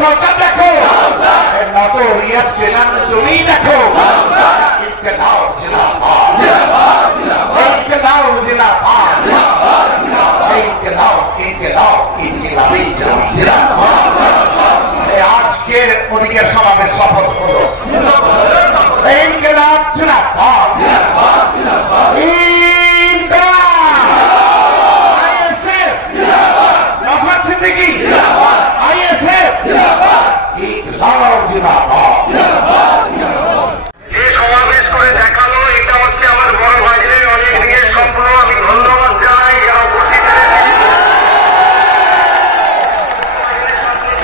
সরকার দেখো, নটোরিয়াস জেলার তুমি দেখো, ইনকলাব জিন্দাবাদ, ইনকলাব জিন্দাবাদ, ইনকলাব ইনকলাব ইনকলাবি জিন্দাবাদ। আজকের ওদিকে সমাবেশ সফল হলো, ইনকলাব জিন্দাবাদ, যে সমাবেশ করে দেখালো এটা হচ্ছে আমার বড় ভাইদের অনেক দিনের স্বপ্ন। আমি ধন্যবাদ জানাই যারা উপস্থিত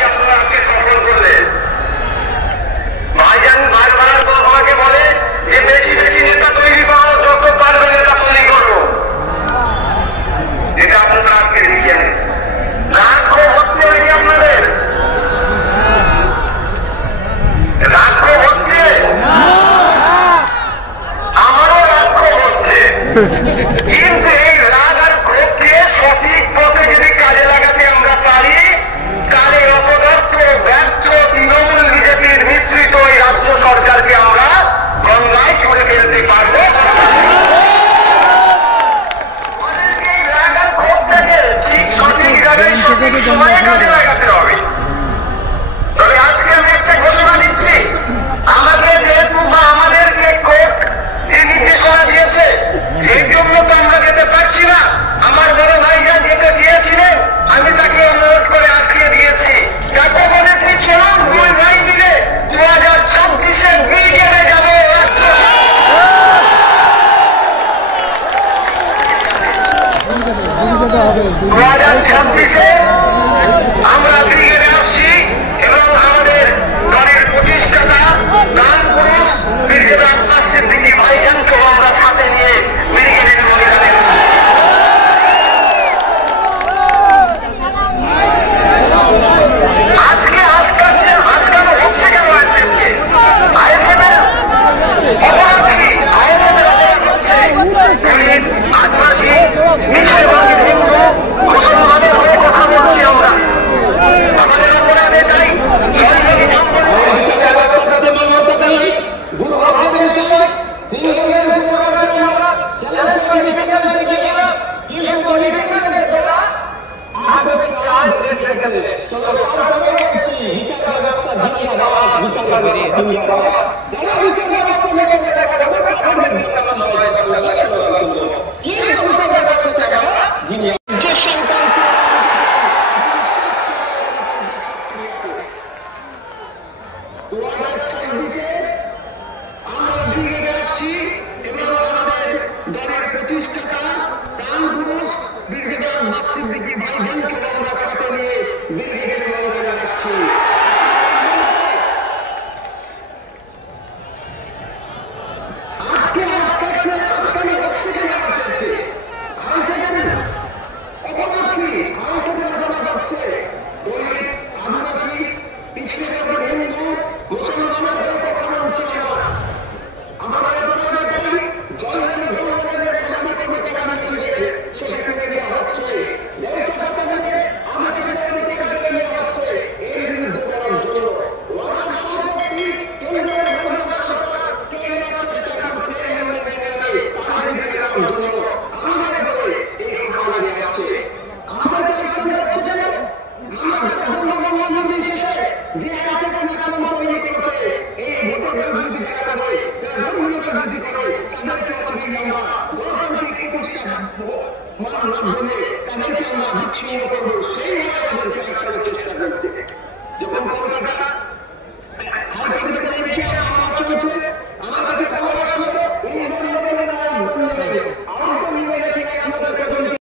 আপনারা আজকে সফল করলেন। ভাইজান বারবার আমাকে বলে যে বেশি বেশি নেতা তৈরি করো, যত পারবে নেতা তৈরি করো। এটা আপনারা আজকে দেখেন। রাগ হচ্ছে নাকি আপনাদের? রাগ হচ্ছে, আমারও রাগ হচ্ছে, কিন্তু এই রাগ আর ক্ষোভকে সঠিক পথে যদি কাজে লাগাতে আমরা পারি, তাহলে অপদার্থ ব্যর্থ তৃণমূল বিজেপির মিশ্রিত এই রাষ্ট্র সরকারকে আমরা গঙ্গায় ছুড়ে ফেলতে পারব। এই রাগ আর ক্ষোভটাকে ঠিক সঠিক জায়গায় সঠিক সময়ে কাজে লাগাতে হবে। তবে আজকে আমি একটা ঘোষণা দিচ্ছি, আমাদের যেহেতু আমাদেরকে কোর্ট এই নির্দেশনা দিয়েছে, সেই জন্য তো আমরা যেতে পারছি না। আমার বড় ভাইজান যেতে চেয়েছিলেন, আমি তাকে অনুরোধ করে আটকে দিয়েছি। কাকে বলে দিয়েছিলাম, দুই ভাই মিলে 2026-এ ব্রিগেডে যাবো। 2026-এ আমরা ব্রিগেডে আসছি এবং আমাদের দলের প্রতিষ্ঠাতা প্রাণ পুরুষ ব্রিগেড আব্বাস সিদ্দিকী ভাইজানকেও আমরা সাথে নিয়ে ব্রিগেডের ময়দানে আসছি। আজকে আটকানো হচ্ছে কেন আইএসএফকে? আইএসএফের অপরাধ কি? আইএসএফের অপরাধ হচ্ছে দলিত, আদিবাসী, মিশরবাদী, হিন্দু, মুসলমানের হয়ে কথা বলছি আমরা। আমাদের অপরাধ এটাই, মাধ্যমে তাদেরকে আমরা বিচ্ছিন্ন করবো, সেই চেষ্টা করছে। যখন